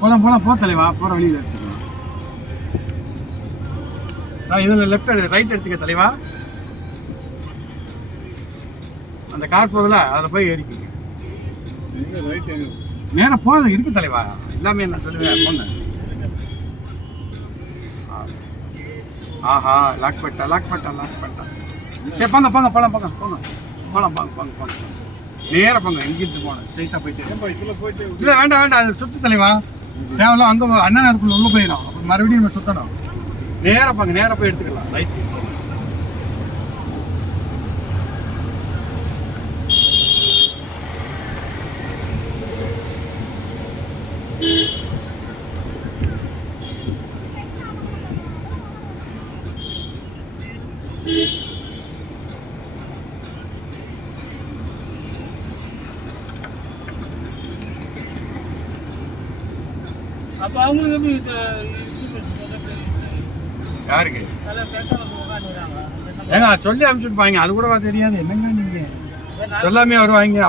போலாம் போலாம் போ தலைவா, போற வழியில் எடுத்துக்கலாம். இதில் லெஃப்ட் ரைட் எடுத்துக்க தலைவா. அந்த கார் போகல, அதில் போய் ஏறிக்கிங்க. நேரம் போதும் இருக்கு தலைவா, எல்லாமே நான் சொல்லுவேன். போங்க. ஆஹா, லாக் பண்ணிட்டேன். சரி போங்க போங்க, போலாம் போங்க போங்க போலாம், போங்க. நேராக போங்க, எங்கிட்டு போகணும், ஸ்ட்ரைட்டாக போயிட்டு. இல்லை வேண்டாம், அது சுற்று தலைவா. தேவையில்ல, அங்கே அண்ணன் இருக்குள்ள உள்ள போயிடும். அப்புறம் மறுபடியும் நம்ம சுற்றணும். நேராக போய் எடுத்துக்கலாம். ரைட். அப்போ அவங்களுக்கு யாருக்கு ஏங்க சொல்லி அனுப்பிச்சுட்டு பாங்க, அது கூட தெரியாது. என்னங்க நீங்க சொல்லாமே வருவாங்க.